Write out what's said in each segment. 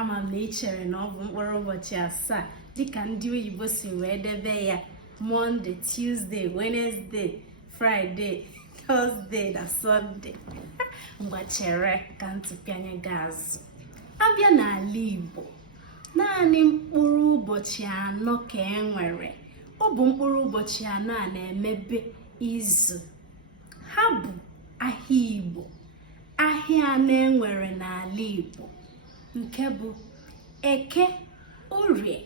ama m na ị chere na ọ bụ mkpụrụ ụbọchị 7 dịka ndị oyibo si wee debe ya: Monday, Tuesday, Wednesday, Friday, Thursday na Sunday. Ngwa chere ka ntụpịanye gị azụ. Abịa n'ala Igbo, naanị mkpụrụ ụbọchị 4 ka e nwere. Ọ bụ mkpụrụ ụbọchị 4 a na-emebe izu. Ha bụ ahịa Igbo, ahịa 4 enwere n'ala Igbo, nke bụ Eke, Orie,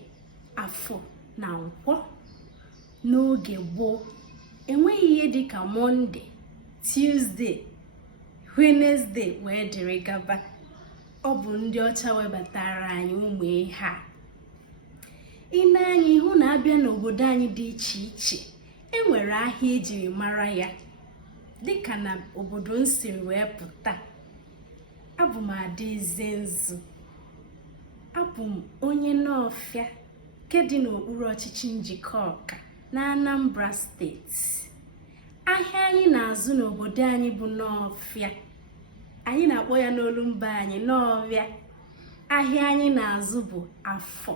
Afọ na Nkwọ. N'oge gboo, enweghị ihe dịka Mọnde, Tuesday, Wednesday wee dịrị gaba. Ọ bụ ndị ọcha webatara anyị ụmụ ihe a. Ị na-anya ihu na-abịa n'obodo anyị dị iche iche, enwere ahịa ejiri mara ya, dịka na obodo m siri wee pụta. Abụ m Ada Ezenzu. Abụ m onye Nọọfịa nke dị n'okpuru ọchịchị Njikọka na Anambra steeti. Ahịa anyị na-azụ n'obodo anyị bụ Nọọfịa. Anyị na-akpọ ya n'olumba anyị Nọọfịa. Ahịa anyị na-azụ bụ Afọ.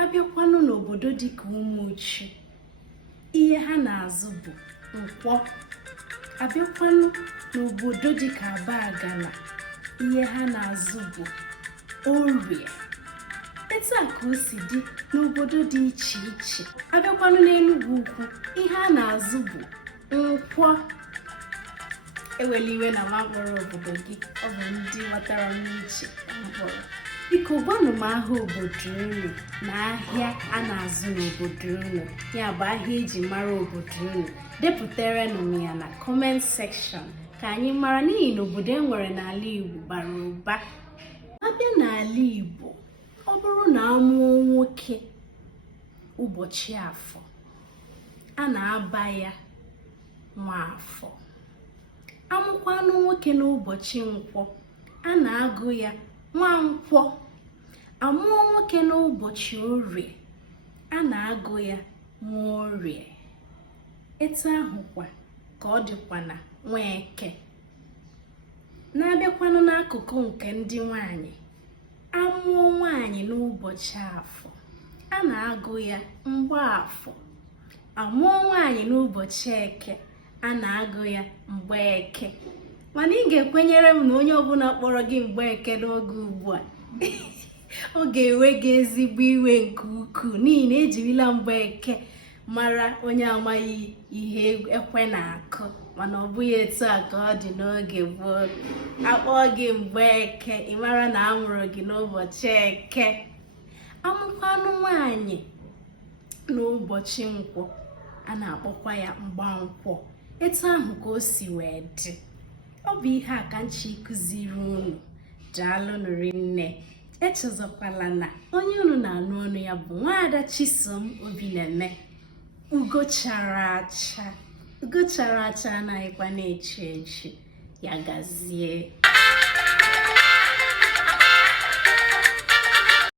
Abịakwanụ n'obodo dịka Umuchu, ihe ha na-azụ bụ Nkwọ. Abịakwanụ n'obodo dịka Abagana, ihe ha na-azụ bụ Orie. Etu a ka o si dị n'obodo dị iche iche. Abịakwanụ n'Enugwu Ukwu, ihe a na-azụ bụ Nkwọ. Ewela iwe na makpọrọ obodo gị, ọ bụ ndị matara n'iche mkpọrọ. Biko gwanụ m aha obodo unu na ahịa a na-azụ n'obodo unu, ya bụ ahịa eji mara obodo unu. Depụtaranụ m ya na comment section ka anyị mara, n'ihi na obodo e nwere n'ala Igbo bara ụba. Abịa n'ala Igbo, ọ bụrụ na amụọ nwoke ụbọchị Afọ, a na-aba ya Nwafọ. Amụkwanụ nwoke n'ụbọchị Nkwọ, a na-agụ ya Nwankwọ. Amụọ nwoke n'ụbọchị Orie, a na-agụ ya Nworie. Etu ahụkwa ka ọ dịkwa na Nweke. Na-abịakwanụ n'akụkụ nke ndị nwanyị, amụọ nwanyị n'ụbọchị Afọ, a na-agụ ya Mgbaafọ. Amụọ nwanyị n'ụbọchị Eke, a na-agụ ya Mgbeke. Mana ị ga-ekwenyere m na onye ọbụla kpọrọ gị Mgbeke n'oge ugbu a ọ ga-ewe gị ezigbo iwe nke ukwuu, n'ihi na ejirila Mgbeke mara onye amaghị ihe ekwe na-akụ. Mana ọ bụghị etu a ka ọ dị n'oge gboo. Akpọọ gị Mgbeke, ị mara na a mụrụ gị n'ụbọchị Eke. Amụkwanụ nwanyị n'ụbọchị Nkwọ, a na-akpọkwa ya Mgbankwọ. Etu ahụ ka o si wee dị. Ọ bụ ihe a ka nchi kụziri unu. Daalụ rinne. Echezokwala na onye unu na-anụ ọnụ ya bụ Nwaada Chisom Obineme. Ugo chara acha. Ugo chara acha anaghịkwa na-echi echi. Ya gazie.